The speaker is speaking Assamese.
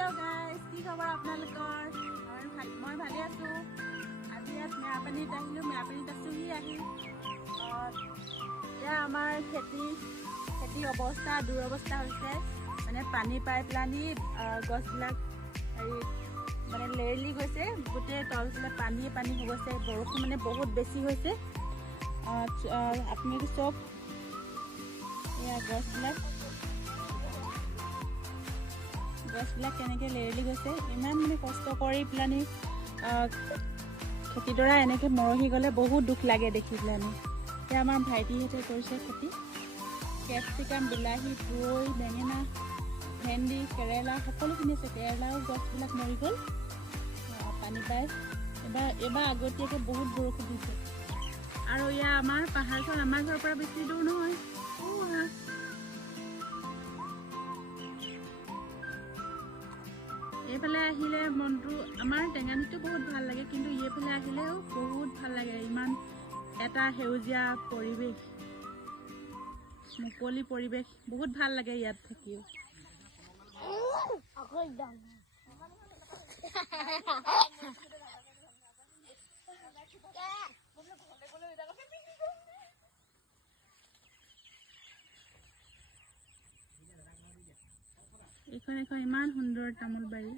हेलो गाइस কি খবৰ আপোনালোকৰ মই ভালে আছো আজি ইয়াত মেৰাপানীত আহিলো মেৰাপানীত আছোহি আহি এয়া আমাৰ খেতি অৱস্থা দুৰৱস্থা হৈছে মানে পানী পাইপলানি গছবিলাক মানে লেৰেলি গৈছে গোটেই তলফালে পানী হৈ গৈছে বৰষুণ মানে বহুত বেছি হৈছে আপোনালোকে চব এয়া গছবিলাক কেনেকৈ লেৰেলি গৈছে ইমান মানে কষ্ট কৰি পেলানি খেতিডৰা এনেকৈ মৰহি গ'লে বহুত দুখ লাগে দেখি পেলানি এতিয়া আমাৰ ভাইটিহঁতে কৰিছে খেতি কেপচিকাম বিলাহী তুৰৈ বেঙেনা ভেন্দি কেৰেলা সকলোখিনি আছে কেৰেলাও গছবিলাক মৰি গ'ল পানী পাই এবাৰ আগতীয়াকৈ বহুত বৰষুণ দিছে আৰু এয়া আমাৰ পাহাৰখন আমাৰ ঘৰৰ পৰা বেছি দূৰ নহয় এইফালে আহিলে মনটো আমাৰ টেঙানীটো বহুত ভাল লাগে কিন্তু এইফালে আহিলেও বহুত ভাল লাগে ইমান এটা সেউজীয়া পৰিৱেশ মুকলি পৰিৱেশ বহুত ভাল লাগে ইয়াত থাকিও এইখন ইমান সুন্দৰ তামোল বাৰী